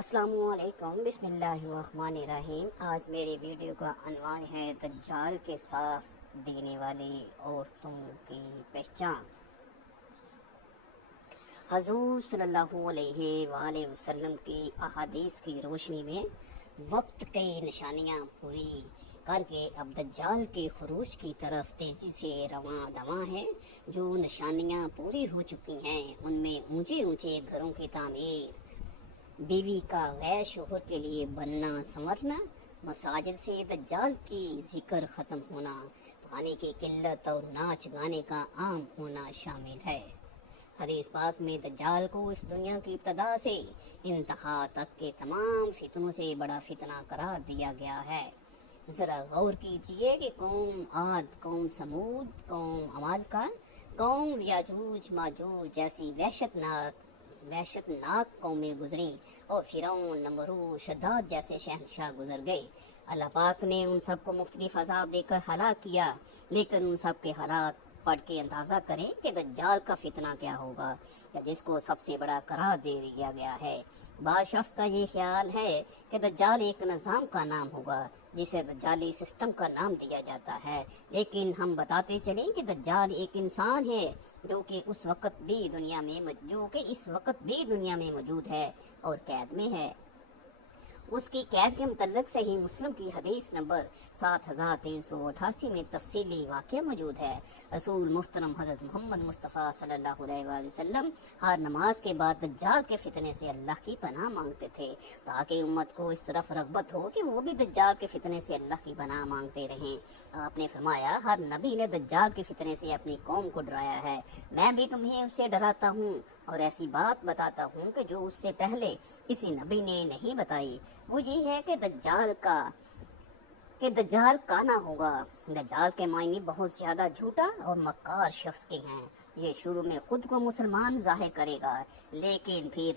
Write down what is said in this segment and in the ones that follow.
السلام علیکم، بسم اللہ الرحمن الرحیم۔ آج میری ویڈیو کا عنوان ہے دجال کے ساتھ دینے والی عورتوں کی پہچان۔ حضور صلی اللہ علیہ وآلہ وسلم کی احادیث کی روشنی میں وقت کی نشانیاں پوری کر کے اب دجال کے خروج کی طرف تیزی سے رواں دواں ہے۔ جو نشانیاں پوری ہو چکی ہیں ان میں اونچے اونچے گھروں کی تعمیر، بیوی کا غیر شوہر کے لیے بننا سنورنا، مساجد سے دجال کی ذکر ختم ہونا، پانی کی قلت اور ناچ گانے کا عام ہونا شامل ہے۔ حدیث پاک میں دجال کو اس دنیا کی ابتدا سے انتہا تک کے تمام فتنوں سے بڑا فتنہ قرار دیا گیا ہے۔ ذرا غور کیجئے کہ قوم عاد، قوم سمود، قوم عمالقہ، قوم یاجوج ماجوج جیسی وحشت ناک قومیں گزریں اور فرعون، نمرود، شداد جیسے شہنشاہ گزر گئے۔ اللہ پاک نے ان سب کو مختلف عذاب دے کر ہلاک کیا، لیکن ان سب کے حالات پڑھ کے اندازہ کریں کہ دجال کا فتنہ کیا ہوگا، جس کو سب سے بڑا قرار دے دیا گیا ہے۔ بعض شخص کا یہ خیال ہے کہ دجال ایک نظام کا نام ہوگا جسے دجالی سسٹم کا نام دیا جاتا ہے، لیکن ہم بتاتے چلیں کہ دجال ایک انسان ہے جو کہ اس وقت بھی دنیا میں موجود ہے اور قید میں ہے۔ اس کی قید کے متعلق صحیح مسلم کی حدیث نمبر 7388 میں تفصیلی واقعہ موجود ہے۔ رسول محترم حضرت محمد مصطفیٰ صلی اللہ علیہ وآلہ وسلم ہر نماز کے بعد دجال کے فتنے سے اللہ کی پناہ مانگتے تھے تاکہ امت کو اس طرف رغبت ہو کہ وہ بھی دجال کے فتنے سے اللہ کی پناہ مانگتے رہیں۔ آپ نے فرمایا، ہر نبی نے دجال کے فتنے سے اپنی قوم کو ڈرایا ہے، میں بھی تمہیں اس سے ڈراتا ہوں اور ایسی بات بتاتا ہوں کہ جو اس سے پہلے کسی نبی نے نہیں بتائی۔ وہ یہ ہے کہ دجال کانا ہوگا۔ دجال کے معنی بہت زیادہ جھوٹا اور مکار شخص کے ہیں۔ یہ شروع میں خود کو مسلمان ظاہر کرے گا، لیکن پھر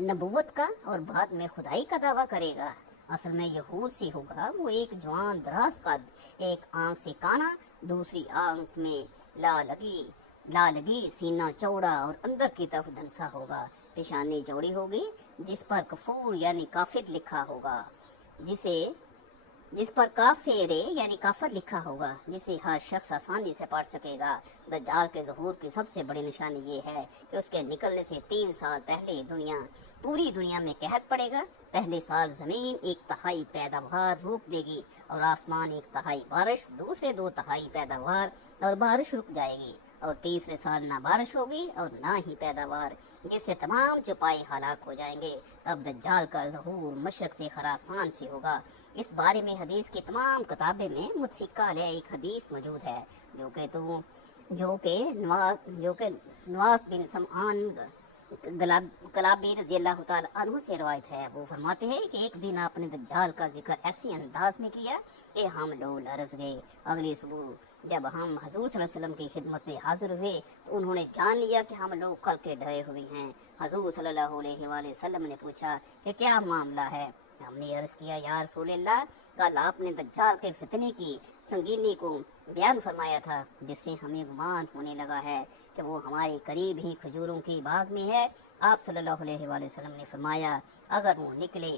نبوت کا اور بعد میں خدائی کا دعویٰ کرے گا۔ اصل میں یہود سے ہوگا۔ وہ ایک جوان دراز قد، ایک آنکھ سے کانا، دوسری آنکھ میں لالگی، سینہ چوڑا اور اندر کی طرف دھنسا ہوگا، پیشانی چوڑی ہوگی جس پر کفور یعنی کافر لکھا ہوگا، جس پر کافر لکھا ہوگا، جسے ہر شخص آسانی سے پڑھ سکے گا۔ دجال کے ظہور کی سب سے بڑی نشانی یہ ہے کہ اس کے نکلنے سے 3 سال پہلے پوری دنیا میں قحط پڑے گا۔ پہلے سال زمین 1/3 پیداوار روک دے گی اور آسمان 1/3 بارش، دوسرے 2/3 پیداوار اور بارش رک جائے گی، اور تیسرے سال نہ بارش ہوگی اور نہ ہی پیداوار، جس سے تمام چوپائی ہلاک ہو جائیں گے۔ اب دجال کا ظہور مشرق سے خراسان سے ہوگا۔ اس بارے میں حدیث کی تمام کتابیں میں متفقہ علیہ ایک حدیث موجود ہے جو کہ نواس بن سمعان کلابی رضی اللہ تعالی عنہ سے روایت ہے۔ وہ فرماتے ہیں کہ ایک دن آپ نے دجال کا ذکر ایسی انداز میں کیا کہ ہم لوگ لرز گئے۔ اگلی صبح جب ہم حضور صلی اللہ علیہ وسلم کی خدمت میں حاضر ہوئے تو انہوں نے جان لیا کہ ہم لوگ کل کے ڈرے ہوئے ہیں۔ حضور صلی اللہ علیہ وآلہ وسلم نے پوچھا کہ کیا معاملہ ہے؟ ہم نے عرض کیا، یا رسول اللہ، کل آپ نے دجال کے فتنے کی سنگینی کو بیان فرمایا تھا، جس سے ہمیں گمان ہونے لگا ہے کہ وہ ہمارے قریب ہی کھجوروں کی باغ میں ہے۔ آپ صلی اللہ علیہ وآلہ وسلم نے فرمایا، اگر وہ نکلے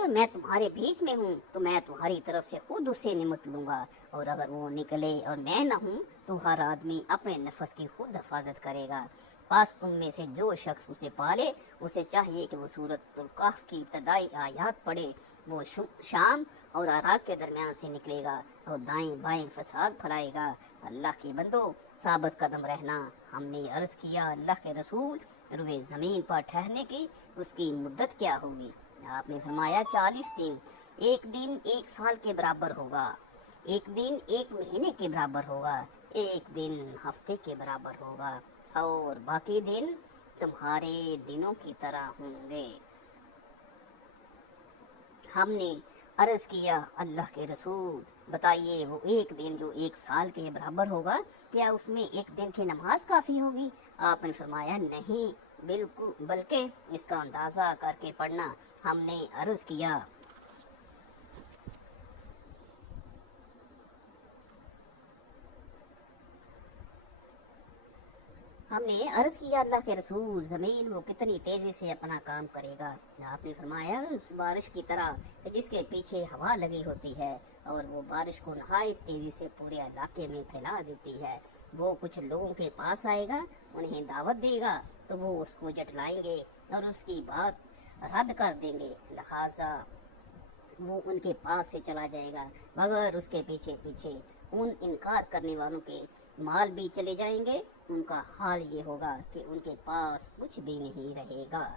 اور میں تمہارے بیچ میں ہوں تو میں تمہاری طرف سے خود اسے نمٹ لوں گا، اور اگر وہ نکلے اور میں نہ ہوں تو ہر آدمی اپنے نفس کی خود حفاظت کرے گا۔ پس تم میں سے جو شخص اسے پالے اسے چاہیے کہ وہ سورۃ الکہف کی ابتدائی آیات پڑھے۔ وہ شام اور عراق کے درمیان سے نکلے گا اور دائیں بائیں فساد پھیلائے گا۔ اللہ کے بندو، ثابت قدم رہنا۔ ہم نے عرض کیا، اللہ کے رسول، روئے زمین پر ٹھہرنے کی اس کی مدت کیا ہوگی؟ آپ نے فرمایا 40 دن۔ ایک دن 1 سال کے برابر ہوگا، ایک دن 1 مہینے کے برابر ہوگا، ایک دن ہفتے کے برابر ہوگا، اور باقی دن تمہارے دنوں کی طرح ہوں گے۔ ہم نے عرض کیا، اللہ کے رسول، بتائیے وہ ایک دن جو 1 سال کے برابر ہوگا، کیا اس میں 1 دن کی نماز کافی ہوگی؟ آپ نے فرمایا، نہیں، بلکہ اس کا اندازہ کر کے پڑھنا۔ ہم نے عرض کیا، ہم نے عرض کیا اللہ کے رسول زمین وہ کتنی تیزی سے اپنا کام کرے گا؟ آپ نے فرمایا اس بارش کی طرح کہ جس کے پیچھے ہوا لگی ہوتی ہے اور وہ بارش کو نہایت تیزی سے پورے علاقے میں پھیلا دیتی ہے۔ وہ کچھ لوگوں کے پاس آئے گا، انہیں دعوت دے گا تو وہ اس کو جھٹلائیں گے اور اس کی بات رد کر دیں گے، لہٰذا وہ ان کے پاس سے چلا جائے گا، مگر اس کے پیچھے پیچھے ان انکار کرنے والوں کے مال بھی چلے جائیں گے۔ ان کا حال یہ ہوگا کہ ان کے پاس کچھ بھی نہیں رہے گا۔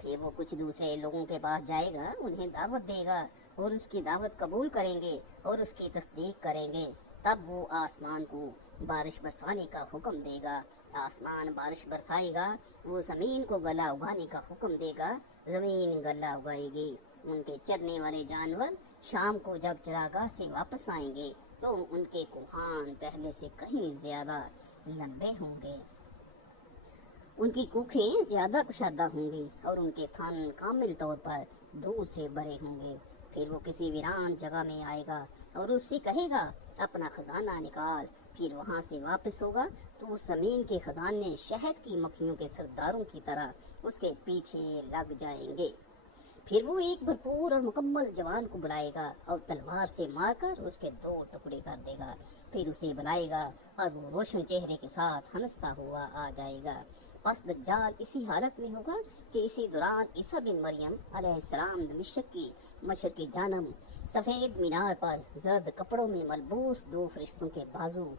پھر وہ کچھ دوسرے لوگوں کے پاس جائے گا، انہیں دعوت دے گا اور اس کی دعوت قبول کریں گے اور اس کی تصدیق کریں گے، تب وہ آسمان کو بارش برسانے کا حکم دے گا، آسمان بارش برسائے گا، وہ زمین کو گلا اگانے کا حکم دے گا، زمین گلا اگائے گی۔ ان کے چرنے والے جانور شام کو جب چراگاہ سے واپس آئیں گے تو ان کے کوہان پہلے سے کہیں زیادہ لمبے ہوں گے، ان کی کوکھیں زیادہ کشادہ ہوں گی اور ان کے تھن کامل طور پر دودھ سے بھرے ہوں گے۔ پھر وہ کسی ویران جگہ میں آئے گا اور اس سے کہے گا اپنا خزانہ نکال، پھر وہاں سے واپس ہوگا تو اس زمین کے خزانے شہد کی مکھیوں کے سرداروں کی طرح اس کے پیچھے لگ جائیں گے۔ پھر وہ ایک بھرپور اور مکمل جوان کو بلائے گا اور تلوار سے مار کر اس کے 2 ٹکڑے کر دے گا، پھر اسے بلائے گا اور وہ روشن چہرے کے ساتھ ہنستا ہوا آ جائے گا۔ پس دجال اسی حالت میں ہوگا کہ اسی دوران عیسیٰ بن مریم علیہ السلام دمشق کی مشرقی جانب سفید مینار پر زرد کپڑوں میں ملبوس 2 فرشتوں کے بازو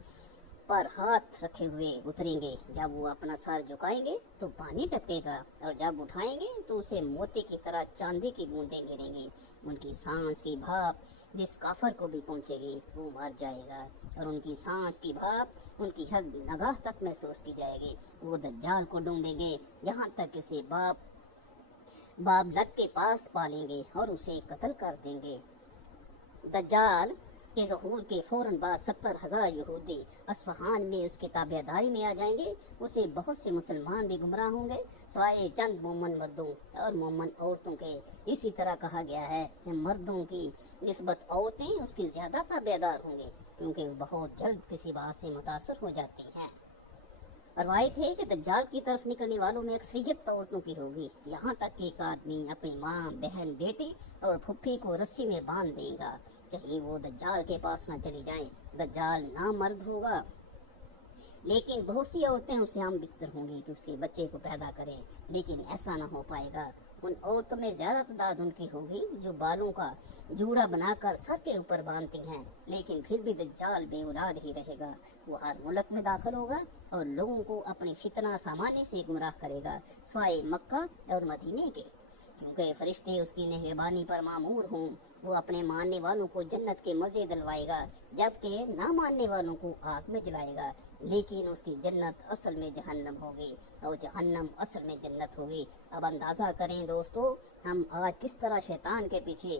پر ہاتھ رکھے ہوئے اتریں گے۔ جب وہ اپنا سر جھکائیں گے تو پانی ٹپکے گا اور جب اٹھائیں گے تو اسے موتی کی طرح چاندی کی بوندیں گریں گی۔ ان کی سانس کی بھاپ جس کافر کو بھی پہنچے گی وہ مر جائے گا، اور ان کی سانس کی بھاپ ان کی حد نگاہ تک محسوس کی جائے گی۔ وہ دجال کو ڈھونڈیں گے یہاں تک کہ اسے باب لٹ کے پاس پالیں گے اور اسے قتل کر دیں گے۔ دجال کے ظہور کے فوراً بعد 70,000 یہودی اصفہان میں اس کی تابعداری میں آ جائیں گے۔ اسے بہت سے مسلمان بھی گمراہ ہوں گے سوائے چند مومن مردوں اور مومن عورتوں کے۔ اسی طرح کہا گیا ہے کہ مردوں کی نسبت عورتیں اس کی زیادہ تابعدار ہوں گے کیونکہ وہ بہت جلد کسی بات سے متاثر ہو جاتی ہیں۔ روایت ہے کہ دجال کی طرف نکلنے والوں میں اکثریت عورتوں کی ہوگی، یہاں تک کہ ایک آدمی اپنی ماں، بہن، بیٹی اور پھپھی کو رسی میں باندھ دے گا، کہیں وہ دجال کے پاس نہ چلی جائیں۔ دجال نامرد ہوگا لیکن بہت سی عورتیں اسے ہم بستر ہوں گی کہ اس کے بچے کو پیدا کریں، لیکن ایسا نہ ہو پائے گا۔ ان عورتوں میں زیادہ تعداد ان کی ہوگی جو بالوں کا جوڑا بنا کر سر کے اوپر باندھتی ہیں، لیکن پھر بھی دجال بے اولاد ہی رہے گا۔ وہ ہر ملک میں داخل ہوگا اور لوگوں کو اپنی فتنہ سامانے سے گمراہ کرے گا سوائے مکہ اور مدینے کے، کیونکہ فرشتے اس کی نگہبانی پر مامور ہوں۔ وہ اپنے ماننے والوں کو جنت کے مزے دلوائے گا جبکہ نہ ماننے والوں کو آگ میں جلائے گا، لیکن اس کی جنت اصل میں جہنم ہوگی اور جہنم اصل میں جنت ہوگی۔ اب اندازہ کریں دوستو، ہم آج کس طرح شیطان کے پیچھے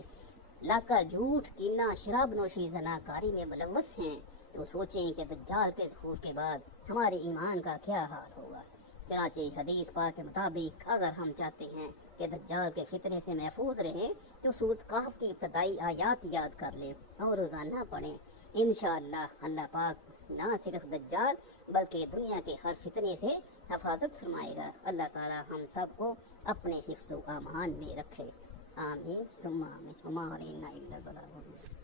لگ کر جھوٹ، کینہ، شراب نوشی، زناکاری میں ملوث ہیں، تو سوچیں کہ دجال کے ظہور کے بعد ہمارے ایمان کا کیا حال ہوگا۔ چنانچہ حدیث پاک کے مطابق اگر ہم چاہتے ہیں کہ دجال کے فتنے سے محفوظ رہیں تو سورۃ کہف کی ابتدائی آیات یاد کر لیں اور روزانہ پڑھیں۔ انشاءاللہ اللہ پاک نہ صرف دجال بلکہ دنیا کے ہر فتنے سے حفاظت فرمائے گا۔ اللہ تعالی ہم سب کو اپنے حفظ و امان میں رکھے، آمین ثم آمین۔ وما علینا الا البلاغ المبین۔